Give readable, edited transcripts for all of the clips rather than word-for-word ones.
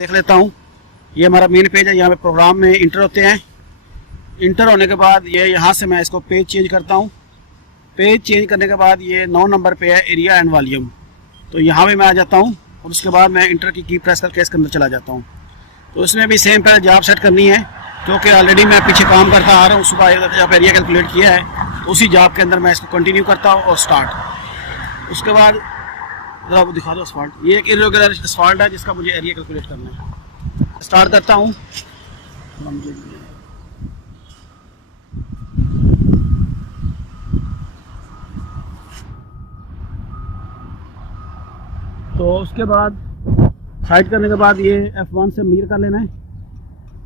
देख लेता हूँ। ये हमारा मेन पेज है, यहाँ पे प्रोग्राम में इंटर होते हैं। इंटर होने के बाद ये यहाँ से मैं इसको पेज चेंज करता हूँ। पेज चेंज करने के बाद ये 9 नंबर पे है एरिया एंड वॉल्यूम, तो यहाँ पे मैं आ जाता हूँ और उसके बाद मैं इंटर की प्रेस करके इसके अंदर चला जाता हूँ। तो इसमें भी सेम पहले जॉब सेट करनी है, क्योंकि ऑलरेडी मैं पीछे काम करता आ रहा हूँ। सुबह जब एरिया कैलकुलेट किया है तो उसी जॉब के अंदर मैं इसको कंटिन्यू करता हूँ और स्टार्ट। उसके बाद ज़रा वो दिखा दो असफाल्ट। ये एक इरेगुलर असफाल्ट है जिसका मुझे एरिया कैलकुलेट करना है। स्टार्ट करता हूँ। तो उसके बाद साइड करने के बाद ये F1 से मेजर कर लेना है।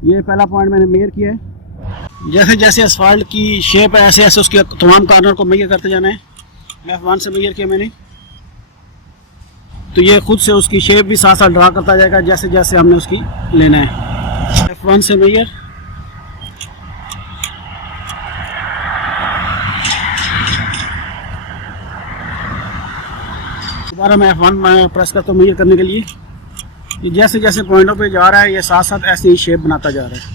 ये पहला पॉइंट मैंने मेजर किया है। जैसे जैसे असफाल्ट की शेप है ऐसे ऐसे उसके तमाम कॉर्नर को मेजर करते जाना है। मैं F1 से मेजर किया मैंने, तो ये खुद से उसकी शेप भी साथ साथ ड्रा करता जाएगा जैसे जैसे हमने उसकी लेना है। F1 से मेजर, दोबारा मैं F1 प्रेस करता हूँ मेजर करने के लिए। ये जैसे जैसे पॉइंटों पे जा रहा है ये साथ साथ ऐसे ही शेप बनाता जा रहा है।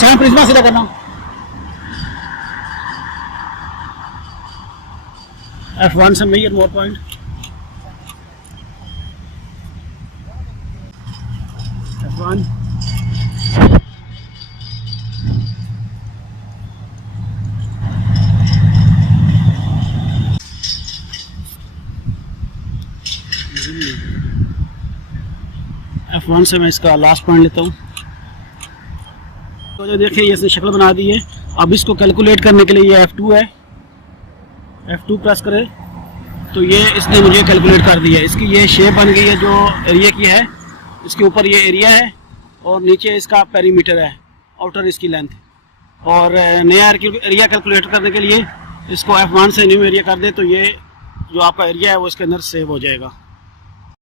सेम प्रिज्मा सीधा करना। F1 से major more point, F1 F1 से मैं इसका लास्ट पॉइंट लेता हूँ। तो जो देखिए ये इसने शक्ल बना दी है। अब इसको कैलकुलेट करने के लिए ये F2 है, F2 प्रेस करें तो ये इसने मुझे कैलकुलेट कर दिया। इसकी ये शेप बन गई है जो एरिया की है। इसके ऊपर ये एरिया है और नीचे इसका पेरीमीटर है, आउटर इसकी लेंथ। और नया एरिया कैलकुलेट करने के लिए इसको F1 से न्यू एरिया कर दे तो ये जो आपका एरिया है वो इसके अंदर सेव हो जाएगा।